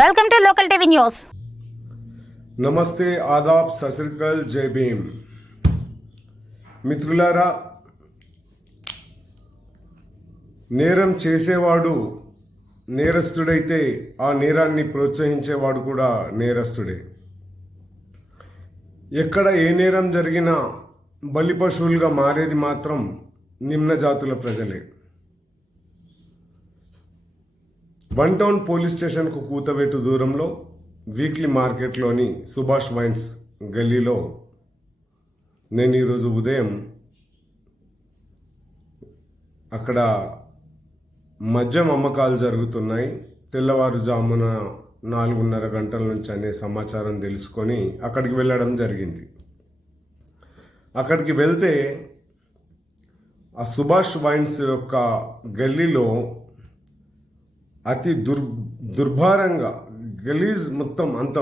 Welcome to local TV news. నమస్తే, ఆదాబ్, సశ్రీకల్, జై భీమ్. మిత్రులారా, నేరం చేసేవాడు నేరస్తుడైతే ఆ నేరాన్ని ప్రోత్సహించేవాడు కూడా నేరస్తుడే. ఎక్కడ ఏ నేరం జరిగినా బలిపశువులుగా మారేది మాత్రం నిమ్న జాతుల ప్రజలే. వన్ టౌన్ పోలీస్ స్టేషన్కు కూతవేటు దూరంలో వీక్లీ మార్కెట్లోని సుభాష్ వైన్స్ గల్లీలో నేను ఈరోజు ఉదయం అక్కడ మద్యం అమ్మకాలు జరుగుతున్నాయి, తెల్లవారుజామున 4:30 గంటల నుంచి అనే సమాచారం తెలుసుకొని అక్కడికి వెళ్ళడం జరిగింది. అక్కడికి వెళ్తే ఆ సుభాష్ వైన్స్ యొక్క గల్లీలో అతి దుర్భారంగా గలీజ్, మొత్తం అంత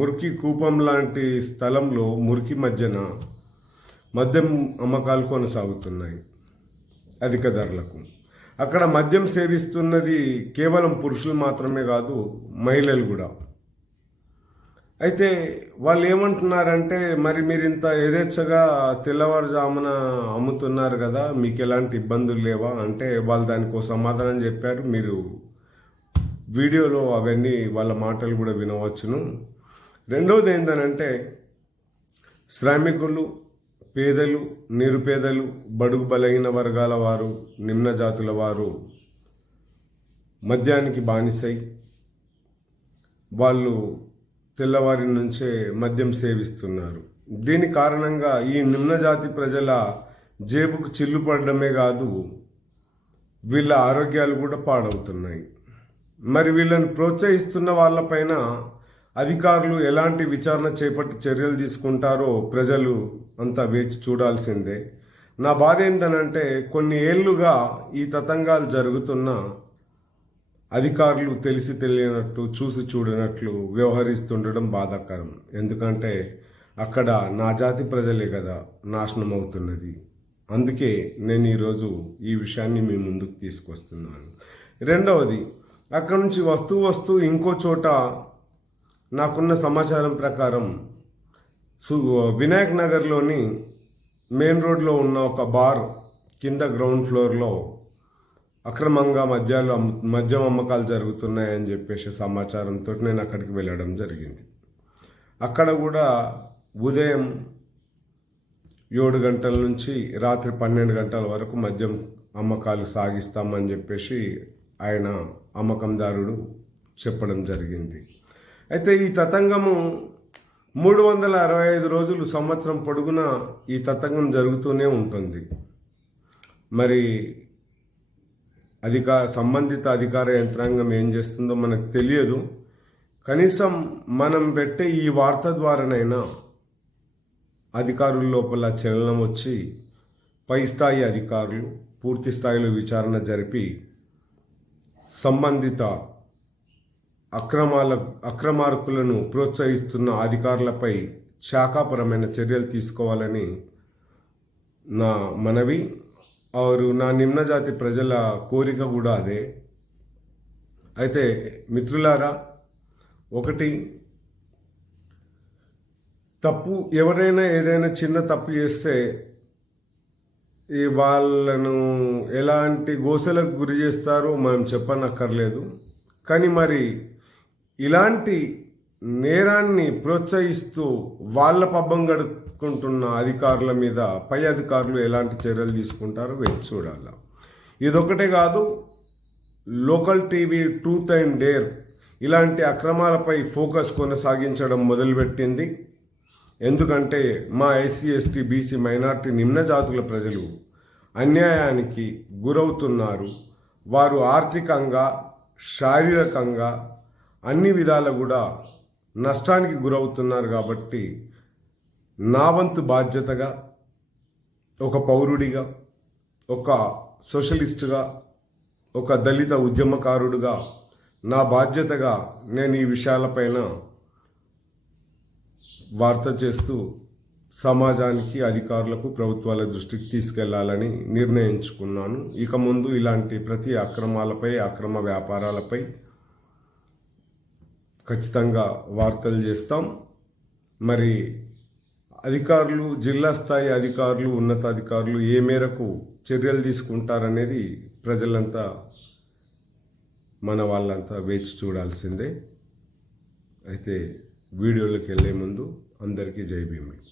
మురికి కూపం లాంటి స్థలంలో మురికి మధ్యన మద్యం అమ్మకాలు కొనసాగుతున్నాయి అధిక ధరలకు. అక్కడ మద్యం సేవిస్తున్నది కేవలం పురుషులు మాత్రమే కాదు, మహిళలు కూడా. అయితే వాళ్ళు ఏమంటున్నారంటే, మరి మీరు ఇంత యథేచ్ఛగా తెల్లవారుజామున అమ్ముతున్నారు కదా, మీకు ఎలాంటి ఇబ్బందులు లేవా అంటే వాళ్ళు దానికి సమాధానం చెప్పారు. మీరు వీడియోలో అవన్నీ వాళ్ళ మాటలు కూడా వినవచ్చును. రెండవది ఏంటనంటే, శ్రామికులు, పేదలు, నిరుపేదలు, బడుగు బలహీన వర్గాల వారు, నిమ్న జాతుల వారు మద్యానికి బానిసై వాళ్ళు తెల్లవారి నుంచే మద్యం సేవిస్తున్నారు. దీని కారణంగా ఈ నిమ్న జాతి ప్రజల జేబుకు చిల్లు పడడమే కాదు, వీళ్ళ ఆరోగ్యాలు కూడా పాడవుతున్నాయి. మరి వీళ్ళని ప్రోత్సహిస్తున్న వాళ్ళపైన అధికారులు ఎలాంటి విచారణ చేపట్టి చర్యలు తీసుకుంటారో ప్రజలు అంతా వేచి చూడాల్సిందే. నా బాధ ఏంటనంటే, కొన్ని ఏళ్లుగా ఈ తతంగాలు జరుగుతున్న అధికారులు తెలిసి తెలియనట్టు, చూసి చూడనట్లు వ్యవహరిస్తుండడం బాధాకరం. ఎందుకంటే అక్కడ నా జాతి ప్రజలే కదా నాశనం అవుతున్నది. అందుకే నేను ఈరోజు ఈ విషయాన్ని మీ ముందుకు తీసుకొస్తున్నాను. రెండవది, అక్కడ నుంచి వస్తూ ఇంకో చోట నాకున్న సమాచారం ప్రకారం వినాయక్ నగర్లోని మెయిన్ రోడ్లో ఉన్న ఒక బార్ కింద గ్రౌండ్ ఫ్లోర్లో అక్రమంగా మద్యం అమ్మకాలు జరుగుతున్నాయని చెప్పేసి సమాచారంతో నేను అక్కడికి వెళ్ళడం జరిగింది. అక్కడ కూడా ఉదయం 7 గంటల నుంచి రాత్రి 12 గంటల వరకు మద్యం అమ్మకాలు సాగిస్తామని చెప్పేసి ఆయన అమ్మకందారుడు చెప్పడం జరిగింది. అయితే ఈ తతంగము 365 రోజులు, సంవత్సరం పొడుగునా ఈ తతంగం జరుగుతూనే ఉంటుంది. మరి సంబంధిత అధికార యంత్రాంగం ఏం చేస్తుందో మనకు తెలియదు. కనీసం మనం పెట్టే ఈ వార్త ద్వారానైనా అధికారుల లోపల చలనం వచ్చి పై స్థాయి అధికారులు పూర్తి స్థాయిలో విచారణ జరిపి సంబంధిత అక్రమార్కులను ప్రోత్సహిస్తున్న అధికారులపై శాఖాపరమైన చర్యలు తీసుకోవాలని నా మనవి. నా నిమ్న జాతి ప్రజల కోరిక కూడా అదే. అయితే మిత్రులారా, ఒకటి, తప్పు ఎవరైనా ఏదైనా చిన్న తప్పు చేస్తే వాళ్ళను ఎలాంటి గోసలకు గురి చేస్తారో మనం చెప్పనక్కర్లేదు. కానీ మరి ఇలాంటి నేరాన్ని ప్రోత్సహిస్తూ వాళ్ళ పబ్బం గడుపుకుంటున్న అధికారుల మీద పై అధికారులు ఎలాంటి చర్యలు తీసుకుంటారో వేచి చూడాలి. ఇదొకటే కాదు, local TV truth and dare ఇలాంటి అక్రమాలపై ఫోకస్ కొనసాగించడం మొదలుపెట్టింది. ఎందుకంటే మా ఎస్సీ, ఎస్టీ, బీసీ, మైనార్టీ, నిమ్న జాతుల ప్రజలు అన్యాయానికి గురవుతున్నారు. వారు ఆర్థికంగా, శారీరకంగా, అన్ని విధాల కూడా నష్టానికి గురవుతున్నారు. కాబట్టి నా వంతు బాధ్యతగా, ఒక పౌరుడిగా, ఒక సోషలిస్టుగా, ఒక దళిత ఉద్యమకారుడుగా నా బాధ్యతగా నేను ఈ విషయాలపైన వార్త చేస్తూ సమాజానికి, అధికారులకు, ప్రభుత్వాల దృష్టికి తీసుకెళ్లాలని నిర్ణయించుకున్నాను. ఇక ముందు ఇలాంటి ప్రతి అక్రమాలపై, అక్రమ వ్యాపారాలపై ఖచ్చితంగా వార్తలు చేస్తాం. మరి అధికారులు, జిల్లా స్థాయి అధికారులు, ఉన్నతాధికారులు ఏ మేరకు చర్యలు తీసుకుంటారనేది ప్రజలంతా, మన వాళ్ళంతా వేచి చూడాల్సిందే. అయితే వీడియోలోకి వెళ్ళే ముందు అందరికీ జై భీములు.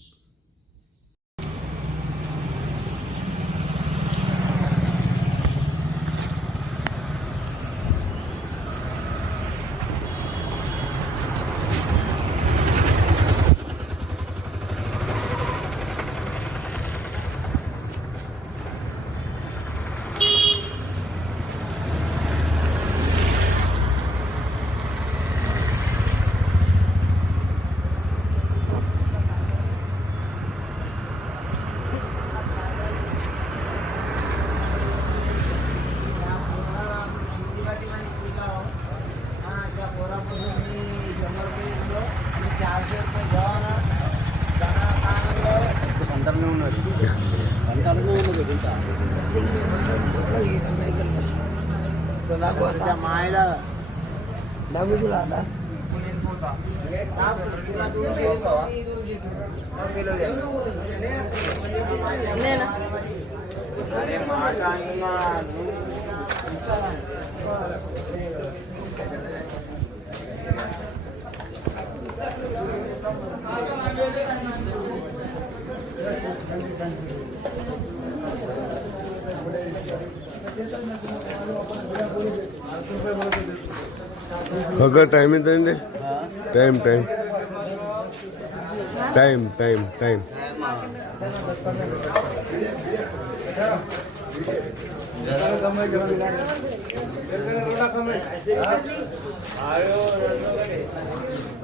కాకా టైం ఎంత అయింది? Time time time time time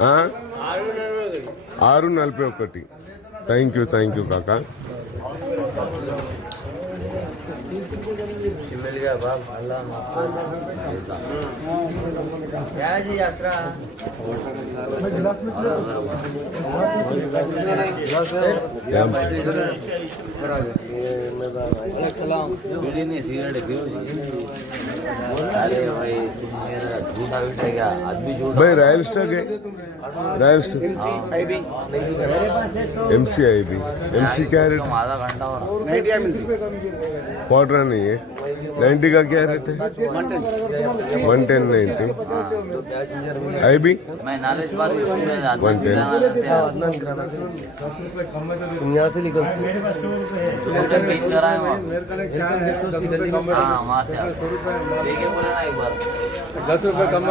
ఆ? 6:41. థ్యాంక్ యూ కాకా. भाई रॉयल स्टॉक है, रॉयल स्टॉक MCIB क्या रेट? क्वार्टर नहीं है. 90 का क्या रेट है? 110 90. IB 110. ₹10 कम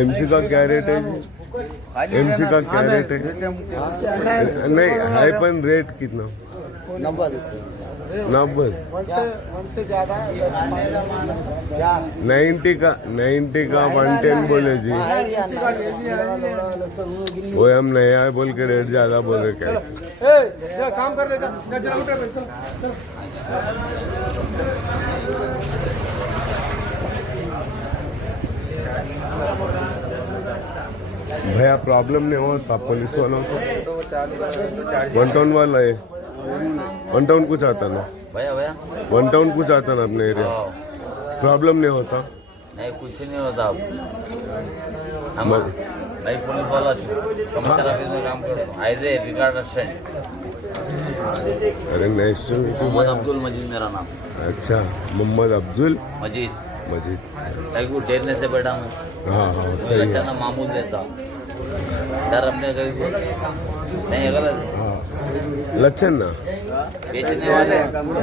MC का क्या रेट है? MC का क्या रेट है? नहीं हाईपन रेट कितना? 90 से ज्यादा 90 का 110 बोले जी. वो हम नया है बोल के रेट ज्यादा बोल रहे क्या? काम कर भैया प्रॉब्लम नहीं होता पुलिस वालों से? 1 टाउन वाला है, 1 टाउन कुछ आता ना भैया 1 टाउन कुछ आता ना अपने एरिया. प्रॉब्लम नहीं होता? नहीं कुछ नहीं होता. हम भाई पुलिस वाला छु कमिश्नर ऑफिस में काम करो. आइजे रिगार्ड स्टैंड. अरे nice to meet you. Mohammed Abdul Majeed मेरा नाम. अच्छा मोहम्मद अब्दुल मजीद. अच्छा. को ठहरने से बैठा हूँ. हाँ सही अच्छा है. ना मामूल देता डर अपने कहीं को नहीं है. गलत हाँ लच्छन ना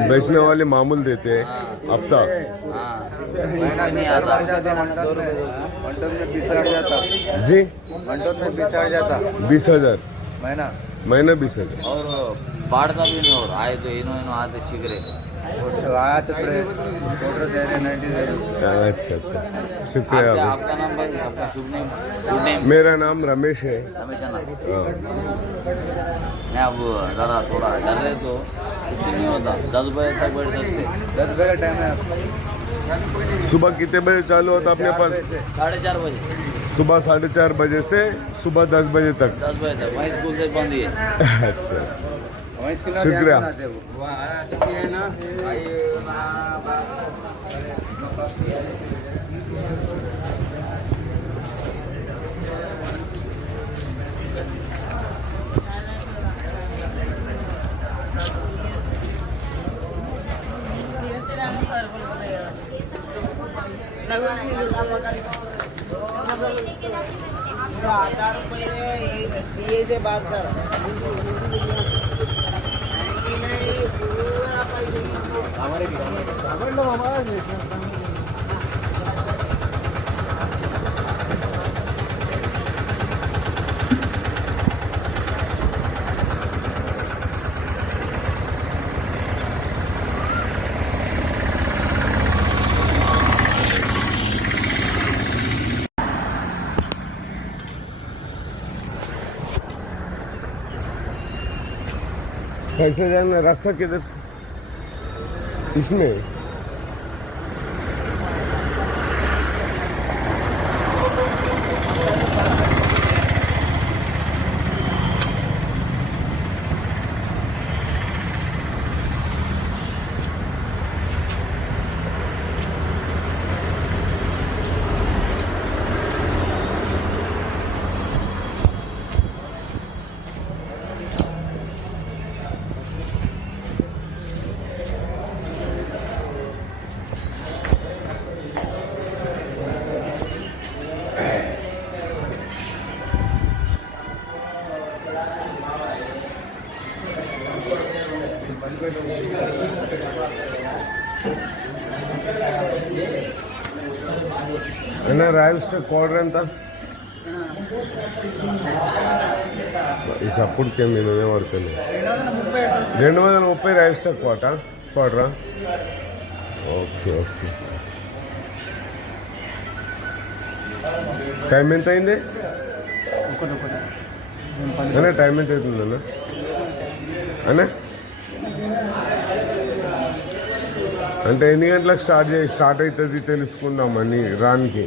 बेचने वाले मामूल देते हैं हफ्ता. हाँ नहीं आता. जी 20,000 महीना 20,000. और बाढ़ता भी नहीं हो रहा. आए तो इनो आते शीघ्र अच्छा शुक्रिया. आपका नाम भाई, आपका शुभ नेम? मेरा नाम रमेश है. रमेश है ना. हाँ. मैं अब डरा थोड़ा डर रहे तो कुछ नहीं होता. 10 बजे तक बैठ सकते. 10 बजे टाइम है. सुबह कितने बजे चालू होता अपने पास? 4:30 बजे. सुबह 4:30 बजे से सुबह 10 बजे तक 10 बजे तक वहीं स्कूल से बंद ही है। अच्छा अच्छा शुक्रिया। सीए से बात कर कैसे जाना रास्ता किधर इसमें అన్నా రాయల్ స్టాక్ క్వార్టర్ ఎంత ఈ సప్పుడుకే మేమేం వరకు 230 రాయల్ స్టాక్ క్వార్టరా ఓకే ఓకే టైం ఎంత అయింది అన్నా టైం ఎంత అవుతుందన్నా అన్నా అంటే ఎన్ని గంటలకు స్టార్ట్ అవుతుంది తెలుసుకుందామని రానికి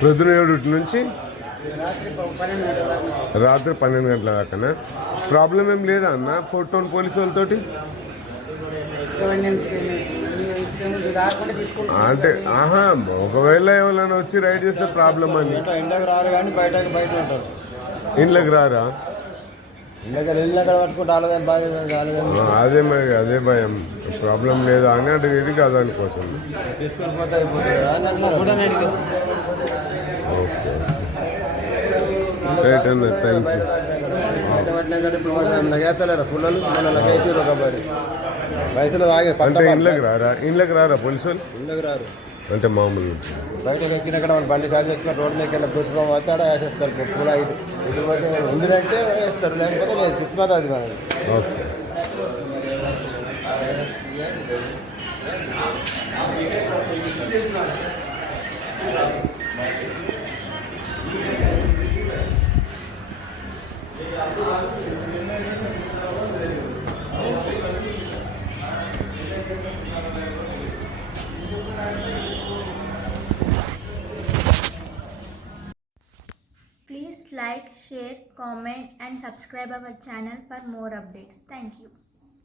ప్రొద్దున 7 నుంచి రాత్రి 12 గంటల దాకానా ప్రాబ్లం ఏం లేదా అన్న ఫోర్ట్ టౌన్ పోలీసు వాళ్ళతోటి అంటే ఆహా ఒకవేళ ఎవరైనా వచ్చి రైడ్ చేస్తే ప్రాబ్లం అని ఇంట్లోకి రారు కానీ బయట ఉంటారు ఇంట్లోకి రారా అదే మరి అదే భయం ప్రాబ్లం లేదా అని అడిగేది కాదు దానికోసం తీసుకొని పోతే అయిపోతుంది ఓకే రైట్ అన్న థ్యాంక్ యూ లగేస్తలేరా పుల్లలు మన లగేసారు ఒకసారి వయసులో తాగే అంటే ఇంట్లోకి రారా పోలీసు వాళ్ళు ఇళ్ళకి రారు అంటే మామూలు బయట ఎక్కినక్కడ మన బండి సాగు చేసుకుని రోడ్డు దగ్గర పెట్టుకోవడం వస్తాడా వేసేస్తారు పూల ఇటు పోతే ఉందినంటే వేస్తారు లేకపోతే లేదు కిస్మత్ అది మనది okay Please like, share, comment and subscribe our channel for more updates. Thank you.